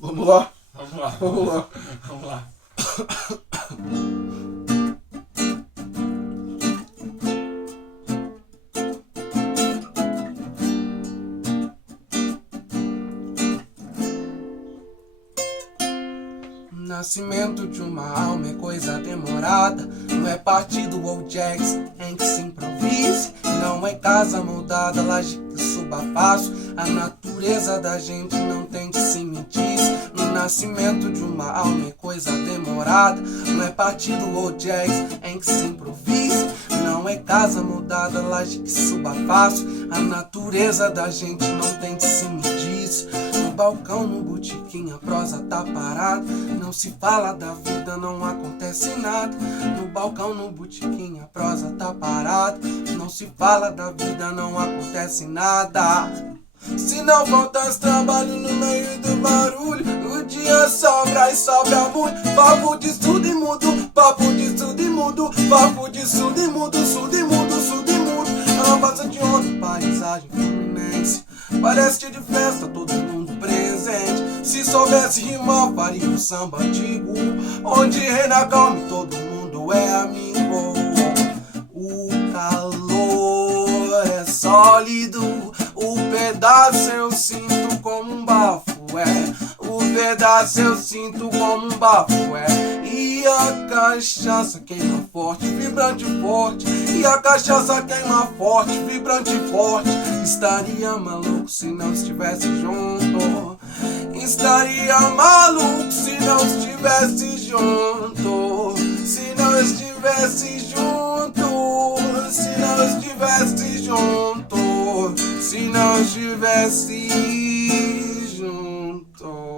Vamos lá? Vamos lá, Vamos lá. vamos lá. Nascimento de uma alma é coisa demorada. Não é partido ou jazz em que se improvise. Não é casa moldada, laje que suba fácil. A natureza da gente não tem de se medir. No nascimento de uma alma é coisa demorada. Não é partido ou jazz em que se improvise. Não é casa moldada, laje que suba fácil. A natureza da gente não tem de se medir. No balcão, no botequim, a prosa tá parada. Não se fala da vida, não acontece nada. No balcão, no botequim, a prosa tá parada. Não se fala da vida, não acontece nada. Se não faltasse trabalho no meio do barulho, o dia sobra e sobra muito. Papo de surdo e mudo, papo de surdo e mudo, papo de surdo e mudo, surdo e mudo, surdo e mudo. É uma passa de onda, paisagem fluminense. Parece de festa, todo mundo presente. Se soubesse rimar, faria um samba antigo, onde reina calma e todo mundo é amigo. O calor é sólido, o pedaço eu sinto como um bafo, o pedaço eu sinto como um bafo, e a cachaça queima forte, vibrante forte, e a cachaça queima forte, vibrante forte. Estaria maluco se não estivesse junto. Estaria maluco se não estivesse junto. Se não estivesse junto. Se não estivesse junto. Se não estivesse junto.